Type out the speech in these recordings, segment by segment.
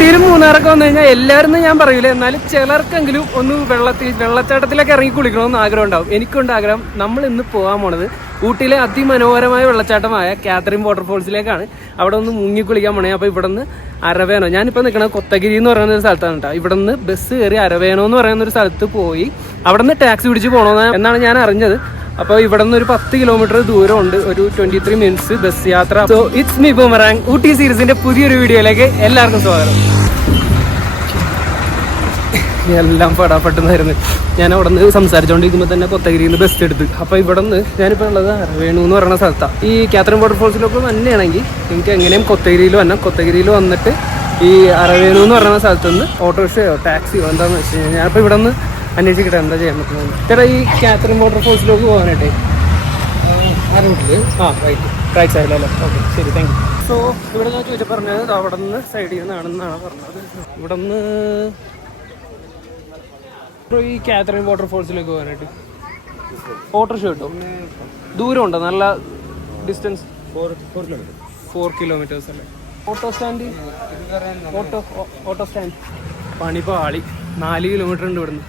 ഊട്ടിയിലും മൂന്നാറൊക്കെ വന്നു കഴിഞ്ഞാൽ എല്ലാവരും ഞാൻ പറയൂല, എന്നാലും ചിലർക്കെങ്കിലും ഒന്ന് വെള്ളച്ചാട്ടത്തിലൊക്കെ ഇറങ്ങി കുളിക്കണമെന്ന് ആഗ്രഹം ഉണ്ടാവും. എനിക്കുണ്ട് ആഗ്രഹം. നമ്മൾ ഇന്ന് പോകാൻ പോണത് ഊട്ടിയിലെ അതിമനോഹരമായ വെള്ളച്ചാട്ടമായ കാത്തറിൻ വാട്ടർഫോൾസിലേക്കാണ്. അവിടെ ഒന്ന് മുങ്ങി കുളിക്കാൻ പോണേ. അപ്പോൾ ഇവിടെ നിന്ന് അരവേനോ, ഞാനിപ്പോൾ നിൽക്കുന്നത് കൊത്തഗിരി എന്ന് പറയുന്ന ഒരു സ്ഥലത്താണ് കേട്ടോ. ഇവിടെ നിന്ന് ബസ് കയറി അരവേനോ എന്ന് പറയുന്ന ഒരു സ്ഥലത്ത് പോയി അവിടെ നിന്ന് ടാക്സി പിടിച്ച് പോകണമെന്ന് എന്നാണ് ഞാൻ അറിഞ്ഞത്. അപ്പോൾ ഇവിടെ നിന്ന് ഒരു 10 കിലോമീറ്റർ ദൂരമുണ്ട്, ഒരു 23 മിനിറ്റ്സ് ബസ് യാത്ര. So it's me boomerang. Ooty സീരീസിന്റെ പുതിയൊരു വീഡിയോയിലേക്ക് എല്ലാവർക്കും സ്വാഗതം. എല്ലാം പെടാപ്പെട്ടെന്നായിരുന്നു. ഞാൻ അവിടെ നിന്ന് സംസാരിച്ചുകൊണ്ടിരിക്കുമ്പോൾ തന്നെ കൊത്തഗിരിയിൽ നിന്ന് ബസ് എടുത്ത്. അപ്പോൾ ഇവിടെ നിന്ന് ഞാനിപ്പോൾ ഉള്ളത് അരവേണു എന്ന് പറയുന്ന സ്ഥലത്താണ്. ഈ കാത്തറിൻ വാട്ടർഫോൾസിലൊക്കെ തന്നെയാണെങ്കിൽ എനിക്ക് എങ്ങനെയും കൊത്തഗിരിയിൽ വന്നാൽ കൊത്തഗിരിയിൽ വന്നിട്ട് ഈ അരവേണു എന്ന് പറയുന്ന സ്ഥലത്തുനിന്ന് ഓട്ടോറിക്ഷയോ ടാക്സിയോ എന്താണെന്ന് വെച്ച് കഴിഞ്ഞാൽ ഞാനിപ്പോൾ ഇവിടെ നിന്ന് അന്വേഷിക്കട്ടെ എന്താ ചെയ്യാൻ പറ്റുന്നത്. ചേട്ടാ ഈ കാത്തറിൻ വാട്ടർഫോൾസിലേക്ക് പോകാനായിട്ടേ റൈറ്റ് സൈഡിലല്ലേ? ഓക്കെ, ശരി, താങ്ക് യു. സോ ഇവിടെ ഞാൻ ചോദിച്ചാൽ പറഞ്ഞത് അവിടെ നിന്ന് സൈഡിൽ നിന്നാണെന്നാണ് പറഞ്ഞത്. ഇവിടെ നിന്ന് ഈ കാത്തറിൻ വാട്ടർഫോൾസിലേക്ക് പോകാനായിട്ട് ഓട്ടോറിക്ഷ കിട്ടും? ദൂരമുണ്ടോ? നല്ല ഡിസ്റ്റൻസ്? 4 കിലോമീറ്റേഴ്സ് അല്ലേ? ഓട്ടോ സ്റ്റാൻഡ് പണിപ്പാളി 4 കിലോമീറ്റർ ഉണ്ട് ഇവിടുന്ന്.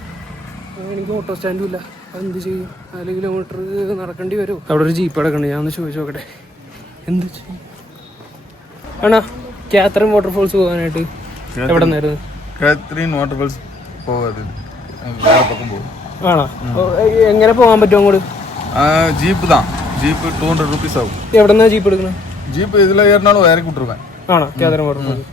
എനിക്ക് ഓട്ടോ സ്റ്റാൻഡും ഇല്ല. എന്ത് ചെയ്യും? 4 കിലോമീറ്റർ നടക്കേണ്ടി വരും. അവിടെ ഒരു ജീപ്പ് കിടക്കണ്ട്, ഞാൻ ഒന്ന് ചോദിച്ചു നോക്കട്ടെ എന്ത് ചെയ്യും. ആണോ കാത്തറിൻ വാട്ടർഫോൾസ് പോകാനായിട്ട് എവിടെ നിന്നായിരുന്നു? കാത്തറിൻ വാട്ടർഫോൾസ് ആണോ? എങ്ങനെ പോകാൻ പറ്റും അങ്ങോട്ട്? ജീപ്പ് தான். ജീപ്പ് 200 rupees ആവും. എവിടെ നിന്നാ ജീപ്പ് എടുക്കുന്നത്? ജീപ്പ് ഇതിലെ ഏറിനാലും ഇറക്കി വിട്ടുരുவேன். ആണോ? കാത്തറിൻ വാട്ടർഫോൾസ്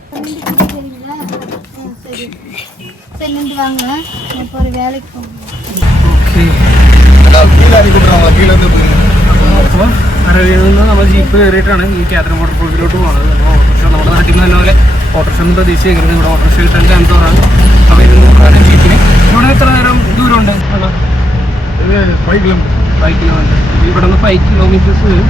നമ്മൾ ജീപ്പ് കയറിയിട്ടാണ് ഈ കാത്തറിൻ വാട്ടർഫോൾസിലോട്ട് പോകുന്നത്. ഓട്ടോറിക്ഷ നമ്മുടെ നാട്ടിൽ നിന്ന് തന്നെ പോലെ ഓട്ടോറിക്ഷ ഒന്നും പ്രതീക്ഷിക്കുന്നത് ഇവിടെ ഓട്ടോറിക്ഷ കിട്ടാൻ ചാൻസ് കുറവാണ്. അപ്പോൾ ഇത് നോക്കാനും ജീപ്പിന് ഇവിടെ എത്ര നേരം ദൂരമുണ്ട്? 5 കിലോമീറ്റർ. ഇവിടെ നിന്ന് 5 കിലോമീറ്റേഴ്സ് വരും.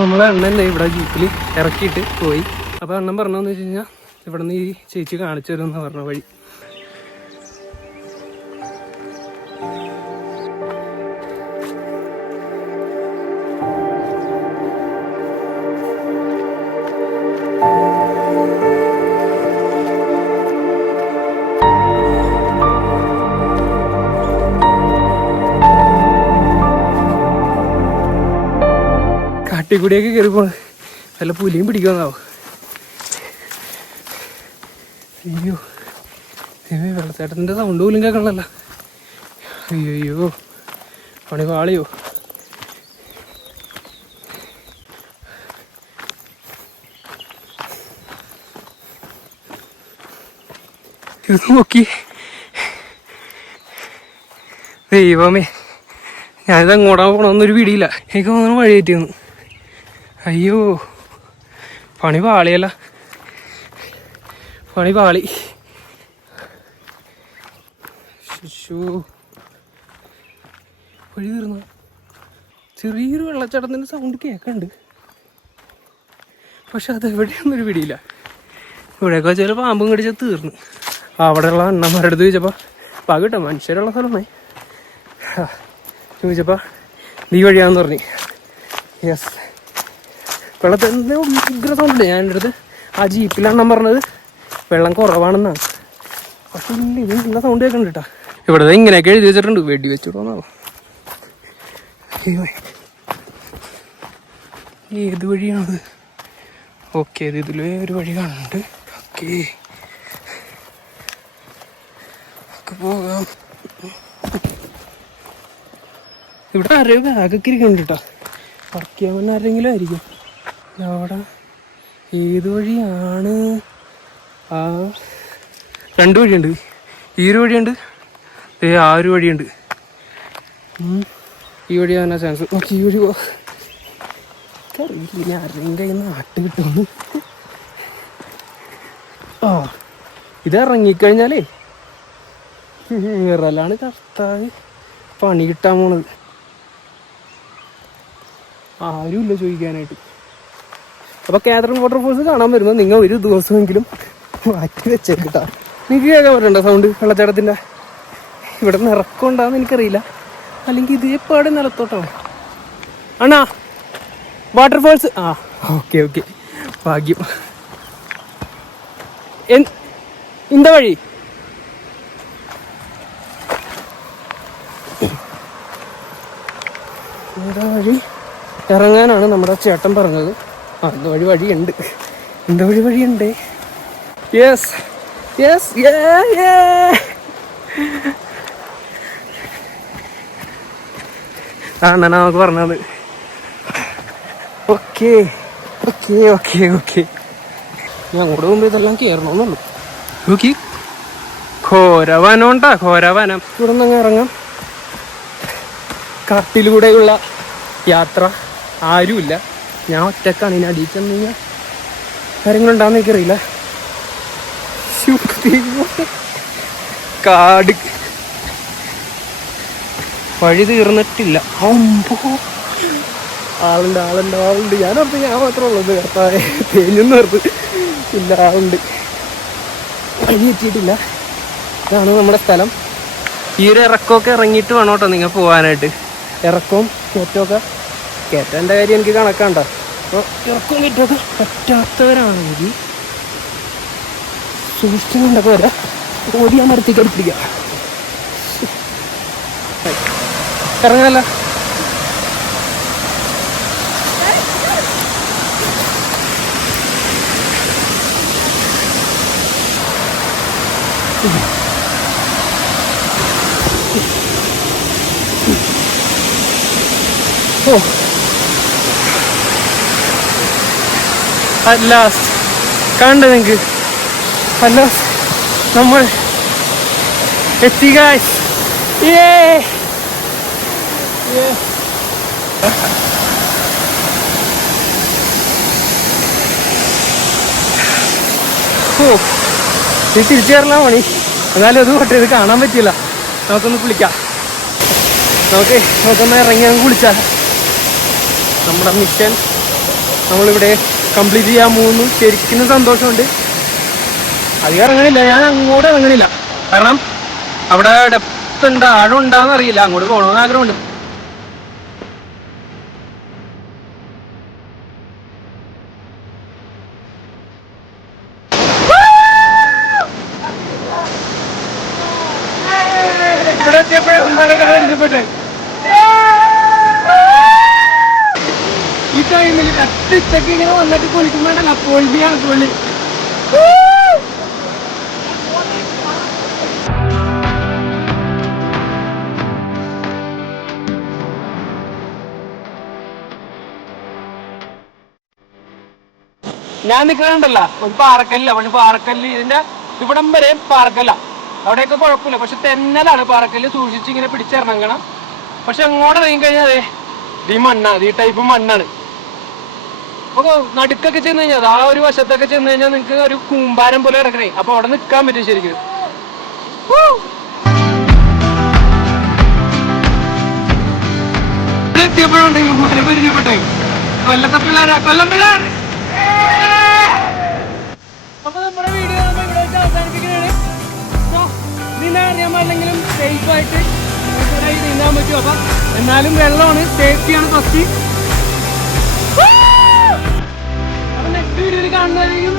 നമ്മളെ അണ്ണൻ ഇവിടെ ജീപ്പിൽ ഇറക്കിയിട്ട് പോയി. അപ്പോൾ അണ്ണൻ പറഞ്ഞതെന്ന് വെച്ച് കഴിഞ്ഞാൽ ഇവിടെ നിന്ന് ഈ ചേച്ചി കാണിച്ചു തരുമെന്ന് പറഞ്ഞ വഴി. കാട്ടിക്കൂടിയൊക്കെ കയറി പോണ വല്ല പുലിയും പിടിക്കുമെന്നാവും. അയ്യോ, വെള്ളച്ചാട്ടത്തിൻ്റെ സൗണ്ട് പോലും കേൾക്കണല്ലോ. അയ്യോ, പണി പാളിയോ. ഇത് നോക്കി ദൈവമേ, ഞാനിത് അങ്ങോട്ടാ പോകണമെന്നൊരു പിടിയില്ല. എനിക്ക് തോന്നുന്നു വഴി തെറ്റിയെന്ന്. അയ്യോ, പണി പാളിയല്ല, പണി പാളി. വഴി തീർന്നു. ചെറിയൊരു വെള്ളച്ചാട്ടത്തിൻ്റെ സൗണ്ട് കേൾക്കുന്നുണ്ട്, പക്ഷെ അതെവിടെയൊന്നൊരു പിടിയില്ല. ഇവിടെയൊക്കെ വെച്ചാൽ പാമ്പും കടിച്ചാൽ തീർന്നു. അവിടെയുള്ള അണ്ണന്മാരുടെ അടുത്ത് ചോദിച്ചപ്പോൾ പകിട്ടോ മനുഷ്യരുള്ള സ്ഥലമേ ചോദിച്ചപ്പോൾ നീ വഴിയാന്ന് പറഞ്ഞു. യെസ്, വെള്ളത്തിൻ്റെ ഉഗ്ര സൗണ്ട്. ഞാൻ എൻ്റെ അടുത്ത് ആ ജീപ്പിലാണ് പറഞ്ഞത് വെള്ളം കുറവാണെന്നാണ്. പക്ഷെ ഇല്ല, ഇത് നല്ല സൗണ്ട് കേൾക്കുന്നുണ്ട് കേട്ടോ. ഇവിടെ ഇങ്ങനെയൊക്കെ എഴുതി വെച്ചിട്ടുണ്ട്, വെടി വെച്ചിട്ടോന്നാവും. ഏത് വഴിയാണത്? ഓക്കെ, ഇത് ഇതിലേ ഒരു വഴി കാണുന്നുണ്ട്. ഓക്കെ, പോകാം. ഇവിടെ ആരെയും ബാഗൊക്കെ ഇരിക്കുന്നുണ്ട് കേട്ടോ. വർക്ക് ചെയ്യാൻ വന്ന ആരെങ്കിലും ആയിരിക്കും. അവിടെ ഏത് വഴിയാണ്? 2 വഴിയുണ്ട്. ഈ ഒരു വഴിയുണ്ട്, ആ ഒരു വഴിയുണ്ട്. ഈ വഴി ആവാനാ ചാൻസ്. നോക്കി ഈ വഴി അറിയില്ല, ആരുടെയും കയ്യിൽ നിന്ന് നാട്ട് കിട്ടുമെന്ന്. ഇത് ഇറങ്ങിക്കഴിഞ്ഞാലേ മിറലാണ് കർത്താവ് പണി കിട്ടാൻ പോണത്. ആരുമില്ല ചോദിക്കാനായിട്ട്. അപ്പോൾ കാതറിൻ വാട്ടർഫോൾസ് കാണാൻ വരുന്നത് നിങ്ങൾ ഒരു ദിവസമെങ്കിലും മാറ്റി വെച്ചേക്കിട്ടാ. നിങ്ങൾക്ക് കേൾക്കാൻ പറ്റണ്ട സൗണ്ട് വെള്ളച്ചാട്ടത്തിൻ്റെ? ഇവിടെ നിന്ന് ഇറക്കമുണ്ടാന്ന് എനിക്കറിയില്ല, അല്ലെങ്കിൽ ഇതേപ്പാട് നിലത്തോട്ടാണ്. അണ്ണാ വാട്ടർഫോൾസ്. ആ ഓക്കെ ഓക്കെ, ഭാഗ്യം. ഇന്ത വഴി എന്താ വഴി ഇറങ്ങാനാണ് നമ്മുടെ ചേട്ടൻ പറഞ്ഞത്. ആ എന്താ വഴിയുണ്ട്, എന്താ വഴിയുണ്ട്. യെസ് യെസ് ആ എന്നാ നമുക്ക് പറഞ്ഞത്. ഓക്കെ ഓക്കെ ഓക്കെ ഓക്കെ, ഞാൻ അങ്ങോട്ട് പോകുമ്പോൾ ഇതെല്ലാം കയറണമെന്നുള്ളൂ. നോക്കി ഘോരവനോണ്ടാ, ഘോരവനം. ഇവിടെ നിന്ന് അങ്ങ് ഇറങ്ങാം. കാട്ടിലൂടെയുള്ള യാത്ര, ആരുമില്ല, ഞാൻ ഒറ്റക്കാണ്. ഇനി അടിയിൽ ചെന്ന് കഴിഞ്ഞാൽ കാര്യങ്ങളുണ്ടാകുന്ന എനിക്കറിയില്ല. കാട് വഴി തീർന്നിട്ടില്ല. ആളുണ്ട് ആളുണ്ട് ആളുണ്ട്. ഞാനോർത്ത് ഞാൻ മാത്രമേ ഉള്ളത് കർത്താവേ, തേഞ്ഞെന്ന് ഓർത്ത്. ഇല്ല, ആളുണ്ട്. വഴി എത്തിയിട്ടില്ല. ഇതാണ് നമ്മുടെ സ്ഥലം. ഈ ഒരു ഇറക്കമൊക്കെ ഇറങ്ങിയിട്ട് വേണം കേട്ടോ നിങ്ങൾ പോകാനായിട്ട്. ഇറക്കവും കയറ്റമൊക്കെ, കയറ്റേൻ്റെ കാര്യം എനിക്ക് കണക്കാണ്ടോ. അപ്പോൾ ഇറക്കവും കയറ്റമൊക്കെ പറ്റാത്തവരാണെങ്കിൽ സൂക്ഷിച്ചുകൊണ്ടൊക്കെ വരാം. ഓടിയാൻ മരത്തേക്ക് അടുപ്പിടിക്കാം. ഇറങ്ങാനല്ല അല്ലാസ് കണ്ട നിങ്ങൾക്ക്. അല്ലാസ് നമ്മൾ എത്തി ഗായ്സ്. ഇത് തിരിച്ചു കയറലാ പണി. എന്നാലും അത് പോട്ടെ, ഇത് കാണാൻ പറ്റില്ല. നമുക്കൊന്ന് കുളിക്കാം. നമുക്കൊന്ന് ഇറങ്ങി അങ്ങ് കുളിച്ചാൽ നമ്മുടെ മിഷൻ നമ്മളിവിടെ കംപ്ലീറ്റ് ചെയ്യാൻ പോകുന്നു. ശരിക്കും സന്തോഷമുണ്ട്. അധികം ഇറങ്ങണില്ല, ഞാൻ അങ്ങോട്ട് ഇറങ്ങണില്ല. കാരണം അവിടെ ഡെപ്ത് ഉണ്ട്, ആഴം ഉണ്ടാന്ന് അറിയില്ല. അങ്ങോട്ട് പോകണമെന്ന് ആഗ്രഹമുണ്ട്. ഇവിടെ എത്തിയപ്പോഴേ ഈ ടൈമിൽ കത്തിച്ചൊക്കെ ഇങ്ങനെ വന്നിട്ട് കുളിക്കുമ്പോഴല്ല പൊളിയാണ് പൊളി. ഞാൻ നിൽക്കണുണ്ടല്ലോ ഒരു പാറക്കല്ല, പക്ഷെ പാറക്കല്ല് ഇതിന്റെ ഇവിടം വരെ പാറക്കല്ല. അവിടെയൊക്കെ കുഴപ്പമില്ല, പക്ഷെ തെന്നലാണ് പാറക്കല്ല്. സൂക്ഷിച്ച് ഇങ്ങനെ പിടിച്ചിറങ്ങണം. പക്ഷെ അങ്ങോട്ട് ഇറങ്ങി കഴിഞ്ഞാൽ ഈ മണ്ണാണ്, ഈ ടൈപ്പ് മണ്ണാണ്. അപ്പൊ നടുക്കൊക്കെ ചെന്ന് കഴിഞ്ഞാൽ ആ ഒരു വശത്തൊക്കെ ചെന്ന് കഴിഞ്ഞാൽ നിങ്ങൾക്ക് ഒരു കൂമ്പാരം പോലെ ഇറങ്ങണേ. അപ്പൊ അവിടെ നിൽക്കാൻ പറ്റും ശരിക്കും. എത്തിയപ്പോഴുണ്ടെങ്കിൽ മല പരിചയപ്പെട്ടേ കൊല്ലത്തെ പിള്ളേരാ, കൊല്ലം പിള്ളേർ. അപ്പൊ നമ്മുടെ വീഡിയോ നമ്മൾ ഇവിടെ വെച്ച് അവസാനിപ്പിക്കുന്നതാണ്. നീന്താൻ അറിയാൻ പാടില്ലെങ്കിലും സേഫായിട്ട് നീന്താൻ പറ്റും. അപ്പൊ എന്നാലും വെള്ളമാണ്, സേഫ്റ്റിയാണ് ഫസ്റ്റ്. അപ്പൊ നെക്സ്റ്റ് വീഡിയോയിൽ കാണുന്നതായിരിക്കും.